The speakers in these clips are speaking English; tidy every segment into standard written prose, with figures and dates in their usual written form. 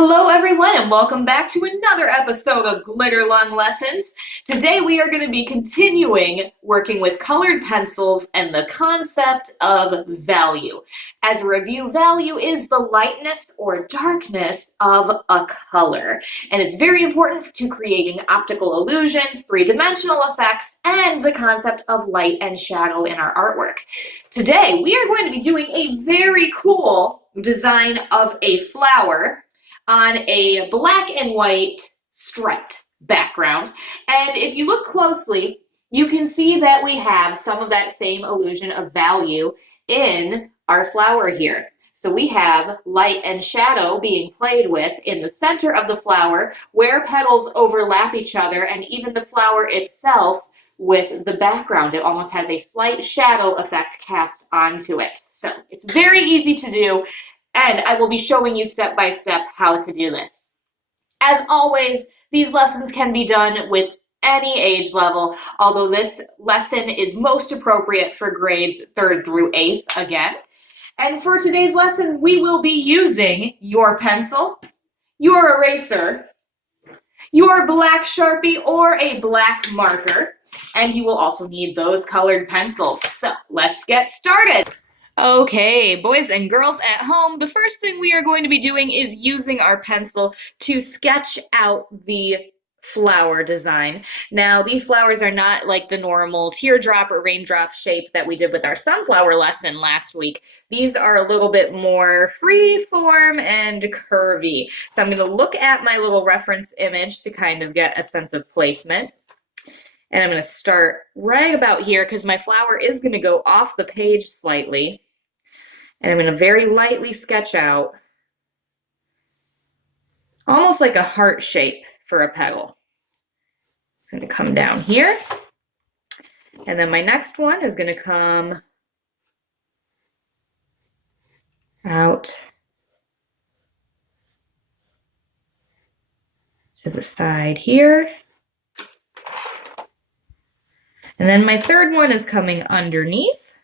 Hello everyone and welcome back to another episode of Glitter Lung Lessons. Today we are going to be continuing working with colored pencils and the concept of value. As a review, value is the lightness or darkness of a color. And it's very important to creating optical illusions, three-dimensional effects, and the concept of light and shadow in our artwork. Today we are going to be doing a very cool design of a flower on a black and white striped background. And if you look closely, you can see that we have some of that same illusion of value in our flower here. So we have light and shadow being played with in the center of the flower where petals overlap each other, and even the flower itself with the background. It almost has a slight shadow effect cast onto it. So it's very easy to do. And I will be showing you step by step how to do this. As always, these lessons can be done with any age level, although this lesson is most appropriate for grades 3rd through 8th again. And for today's lesson, we will be using your pencil, your eraser, your black Sharpie, or a black marker, and you will also need those colored pencils. So let's get started. Okay, boys and girls at home, the first thing we are going to be doing is using our pencil to sketch out the flower design. Now, these flowers are not like the normal teardrop or raindrop shape that we did with our sunflower lesson last week. These are a little bit more free form and curvy. So I'm going to look at my little reference image to kind of get a sense of placement. And I'm going to start right about here because my flower is going to go off the page slightly. And I'm going to very lightly sketch out almost like a heart shape for a petal. It's going to come down here. And then my next one is going to come out to the side here. And then my third one is coming underneath.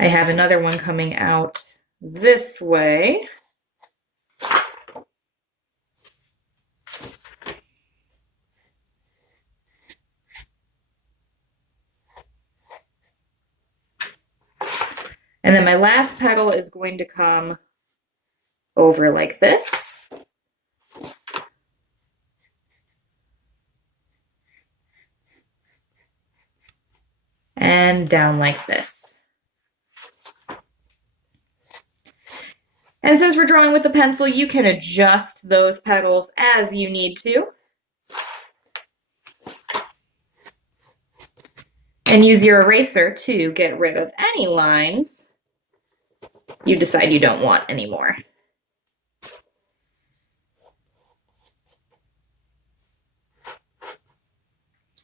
I have another one coming out this way. And then my last petal is going to come over like this. And down like this. And since we're drawing with a pencil, you can adjust those petals as you need to. And use your eraser to get rid of any lines you decide you don't want anymore.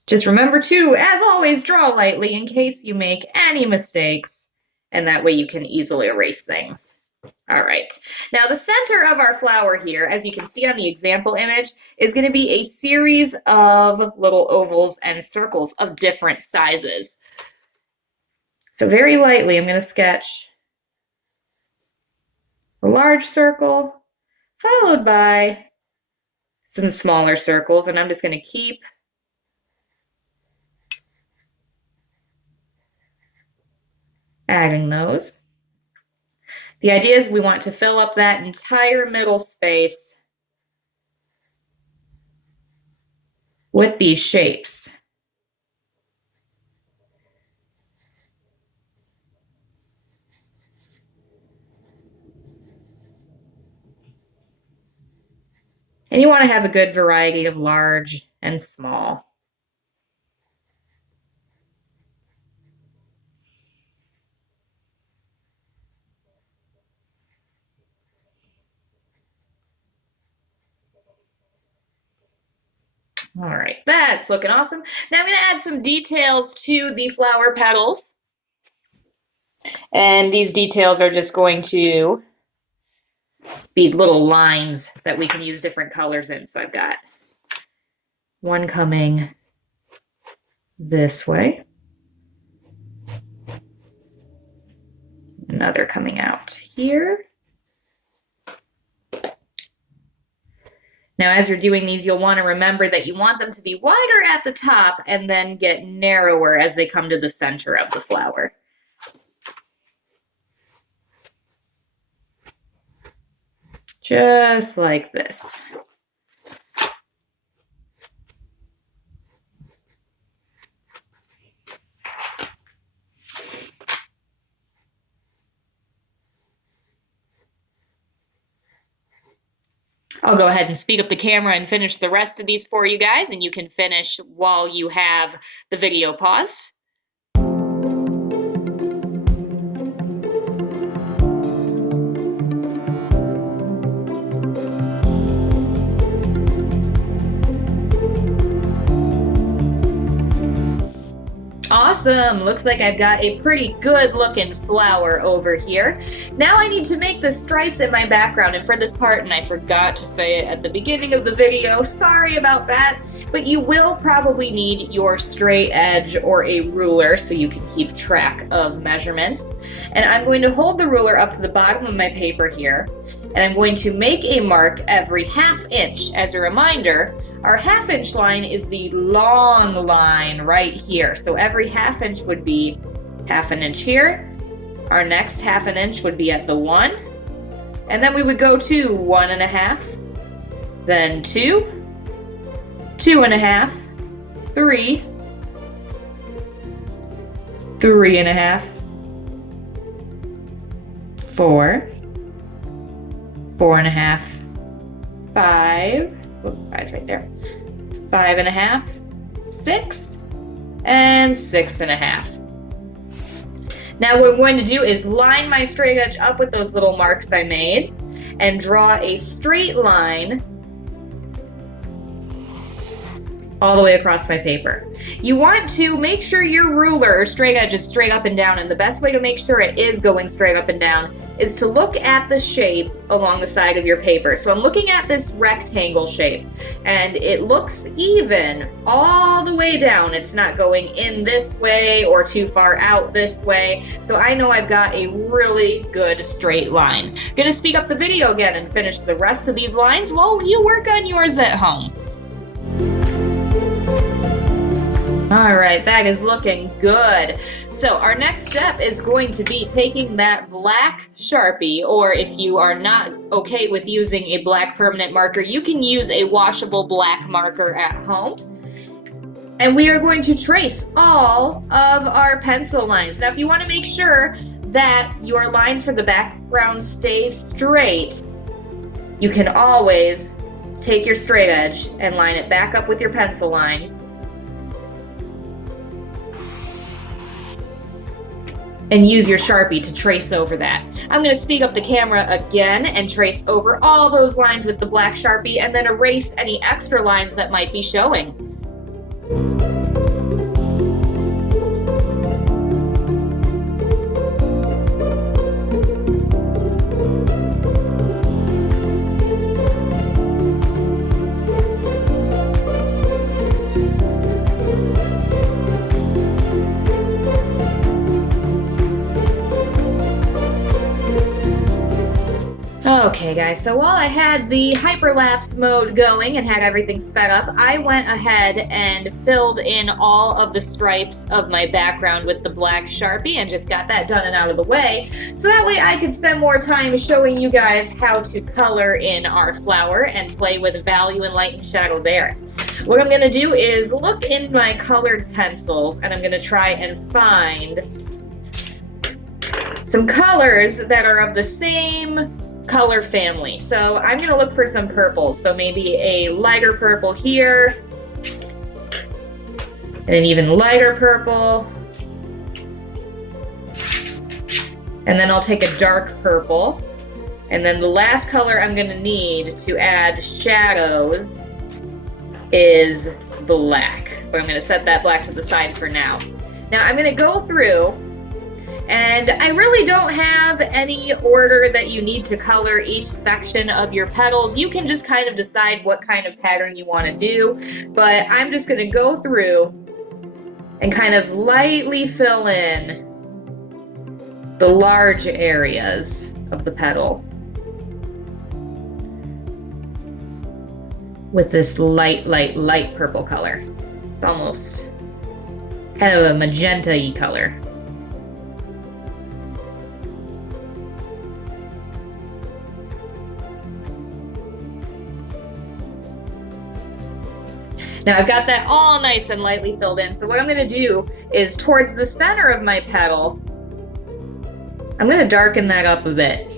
Just remember to, as always, draw lightly in case you make any mistakes, and that way you can easily erase things. All right, now the center of our flower here, as you can see on the example image, is going to be a series of little ovals and circles of different sizes. So very lightly, I'm going to sketch a large circle, followed by some smaller circles, and I'm just going to keep adding those. The idea is we want to fill up that entire middle space with these shapes. And you want to have a good variety of large and small. All right, that's looking awesome. Now I'm going to add some details to the flower petals. And these details are just going to be little lines that we can use different colors in. So I've got one coming this way. Another coming out here. Now, as you're doing these, you'll want to remember that you want them to be wider at the top and then get narrower as they come to the center of the flower. Just like this. I'll go ahead and speed up the camera and finish the rest of these for you guys, and you can finish while you have the video paused. Awesome! Looks like I've got a pretty good looking flower over here. Now I need to make the stripes in my background, and for this part, and I forgot to say it at the beginning of the video, sorry about that, but you will probably need your straight edge or a ruler so you can keep track of measurements. And I'm going to hold the ruler up to the bottom of my paper here, and I'm going to make a mark every ½ inch. As a reminder, our ½ inch line is the long line right here. So every ½ inch would be ½ an inch here. Our next ½ an inch would be at the 1. And then we would go to 1.5, then 2, 2.5, 3, 3.5, 4, 4.5, 5, oh, 5's right there, 5.5, 6, and 6.5. Now what I'm going to do is line my straight edge up with those little marks I made and draw a straight line all the way across my paper. You want to make sure your ruler or straight edge is straight up and down, and the best way to make sure it is going straight up and down is to look at the shape along the side of your paper. So I'm looking at this rectangle shape, and it looks even all the way down. It's not going in this way or too far out this way. So I know I've got a really good straight line. Gonna speed up the video again and finish the rest of these lines while you work on yours at home. All right, that is looking good. So our next step is going to be taking that black Sharpie, or if you are not okay with using a black permanent marker, you can use a washable black marker at home. And we are going to trace all of our pencil lines. Now, if you want to make sure that your lines for the background stay straight, you can always take your straight edge and line it back up with your pencil line. And use your Sharpie to trace over that. I'm going to speed up the camera again and trace over all those lines with the black Sharpie, and then erase any extra lines that might be showing. Okay guys, so while I had the hyperlapse mode going and had everything sped up, I went ahead and filled in all of the stripes of my background with the black Sharpie and just got that done and out of the way. So that way I could spend more time showing you guys how to color in our flower and play with value and light and shadow there. What I'm gonna do is look in my colored pencils and I'm gonna try and find some colors that are of the same color family. So I'm gonna look for some purples. So maybe a lighter purple here, and an even lighter purple. And then I'll take a dark purple. And then the last color I'm gonna need to add shadows is black. But I'm gonna set that black to the side for now. Now I'm gonna go through, and I really don't have any order that you need to color each section of your petals. You can just kind of decide what kind of pattern you want to do, but I'm just going to go through and kind of lightly fill in the large areas of the petal with this light purple color. It's almost kind of a magenta-y color. Now I've got that all nice and lightly filled in, so what I'm going to do is towards the center of my petal, I'm going to darken that up a bit.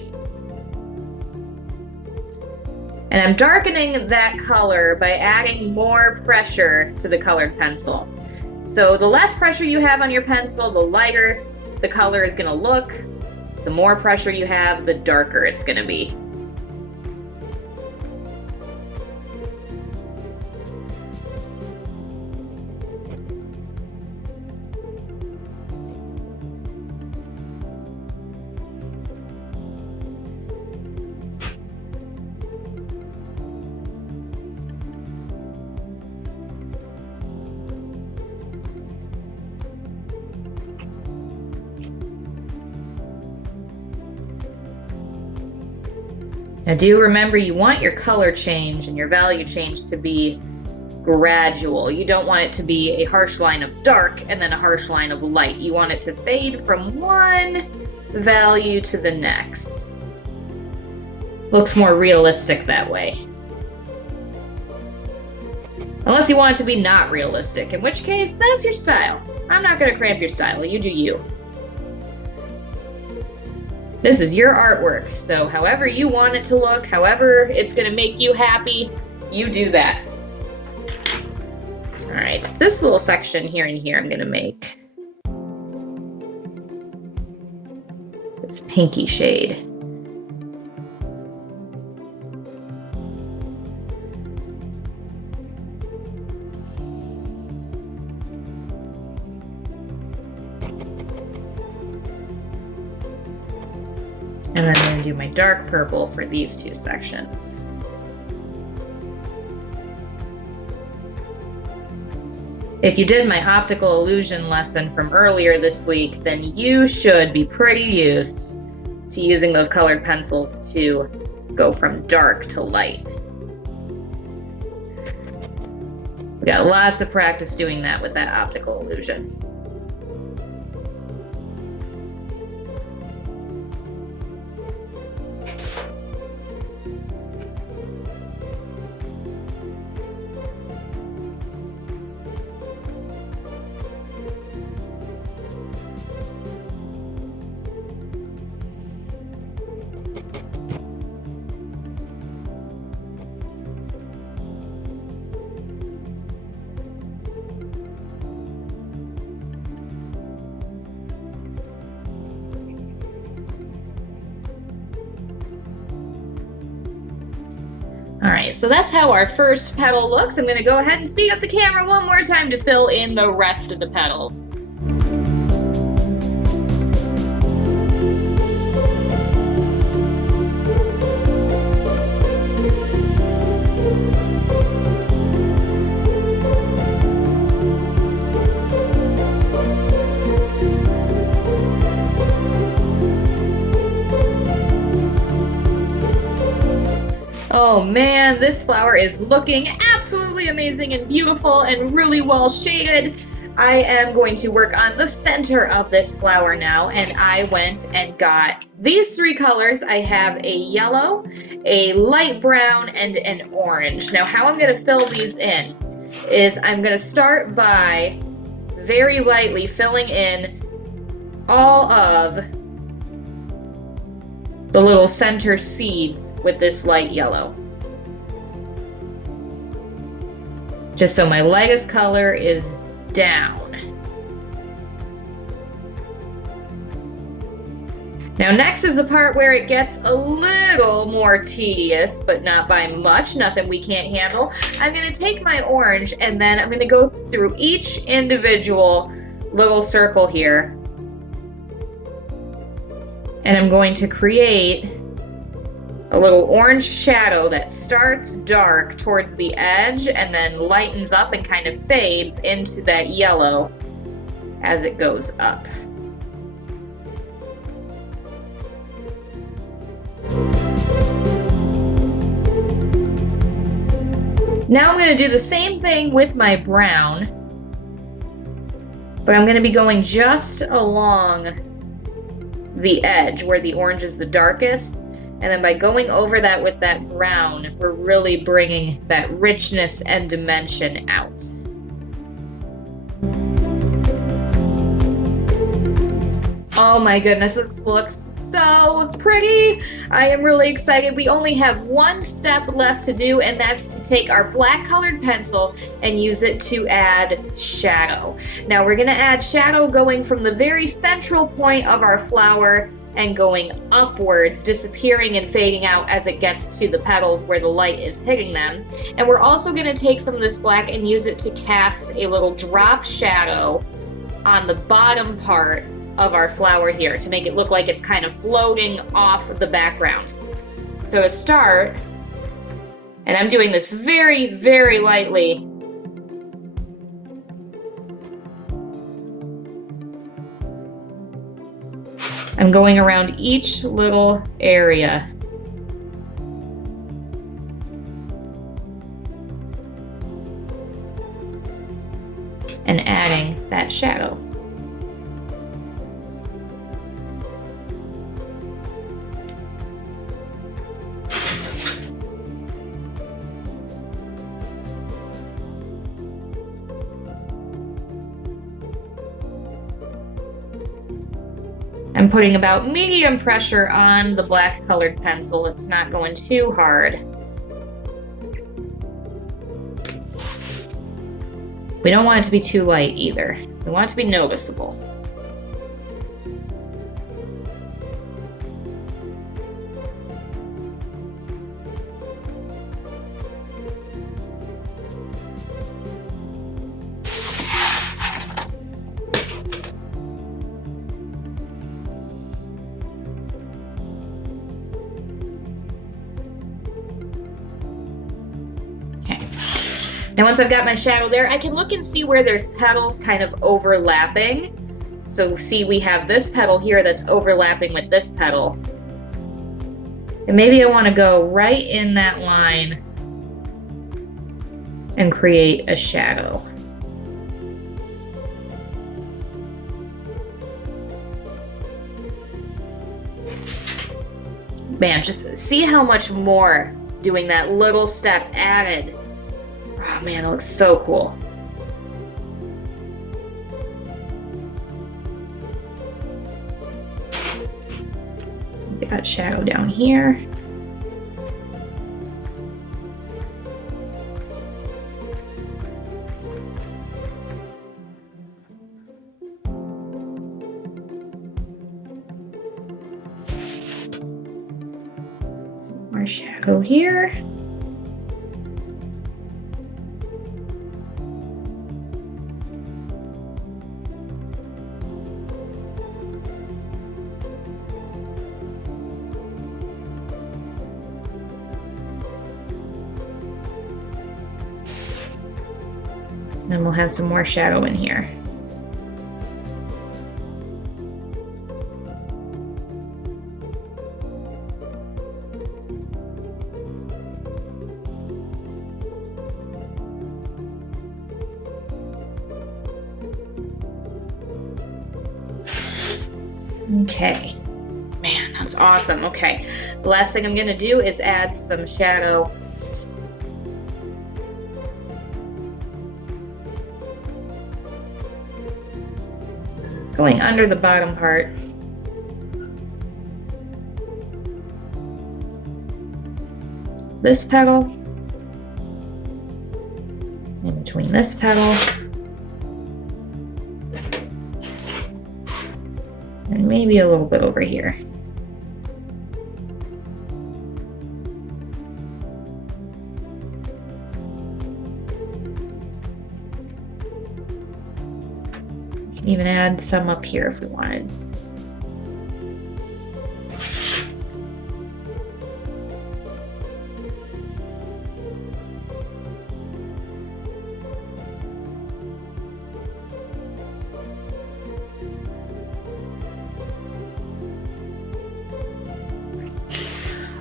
And I'm darkening that color by adding more pressure to the colored pencil. So the less pressure you have on your pencil, the lighter the color is going to look. The more pressure you have, the darker it's going to be. Now do remember, you want your color change and your value change to be gradual. You don't want it to be a harsh line of dark and then a harsh line of light. You want it to fade from one value to the next. Looks more realistic that way. Unless you want it to be not realistic, in which case, that's your style. I'm not going to cramp your style. You do you. This is your artwork, so however you want it to look, however it's going to make you happy, you do that. All right, this little section here and here I'm going to make this pinky shade. And then I'm going to do my dark purple for these two sections. If you did my optical illusion lesson from earlier this week, then you should be pretty used to using those colored pencils to go from dark to light. We got lots of practice doing that with that optical illusion. All right, so that's how our first petal looks. I'm going to go ahead and speed up the camera one more time to fill in the rest of the petals. Oh man, this flower is looking absolutely amazing and beautiful and really well shaded. I am going to work on the center of this flower now, and I went and got these three colors. I have a yellow, a light brown, and an orange. Now how I'm going to fill these in is I'm going to start by very lightly filling in all of the little center seeds with this light yellow. Just so my lightest color is down. Now next is the part where it gets a little more tedious, but not by much, nothing we can't handle. I'm going to take my orange and then I'm going to go through each individual little circle here. And I'm going to create a little orange shadow that starts dark towards the edge and then lightens up and kind of fades into that yellow as it goes up. Now I'm going to do the same thing with my brown, but I'm going to be going just along the edge where the orange is the darkest, and then by going over that with that brown, we're really bringing that richness and dimension out. Oh my goodness, this looks so pretty. I am really excited. We only have one step left to do, and that's to take our black colored pencil and use it to add shadow. Now we're gonna add shadow going from the very central point of our flower and going upwards, disappearing and fading out as it gets to the petals where the light is hitting them. And we're also gonna take some of this black and use it to cast a little drop shadow on the bottom part of our flower here to make it look like it's kind of floating off the background. So to start, and I'm doing this very, very lightly, I'm going around each little area. And adding that shadow. I'm putting about medium pressure on the black colored pencil. It's not going too hard. We don't want it to be too light either. We want it to be noticeable. Now once I've got my shadow there, I can look and see where there's petals kind of overlapping. So see, we have this petal here that's overlapping with this petal. And maybe I want to go right in that line and create a shadow. Man, just see how much more doing that little step added. Oh man, it looks so cool. Got shadow down here. Some more shadow here. And we'll have some more shadow in here. Okay. Man, that's awesome. Okay. The last thing I'm going to do is add some shadow going under the bottom part. This petal, in between this petal, and maybe a little bit over here. Even add some up here if we wanted.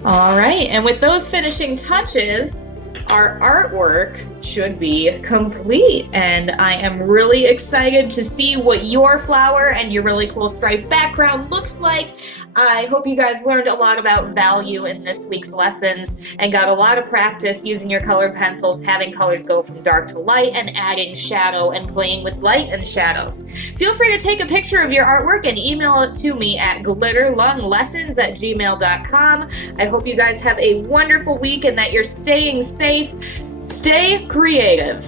All right, and with those finishing touches, our artwork should be complete, and I am really excited to see what your flower and your really cool striped background looks like. I hope you guys learned a lot about value in this week's lessons and got a lot of practice using your colored pencils, having colors go from dark to light, and adding shadow and playing with light and shadow. Feel free to take a picture of your artwork and email it to me at glitterlunglessons@gmail.com. I hope you guys have a wonderful week and that you're staying safe. Stay creative.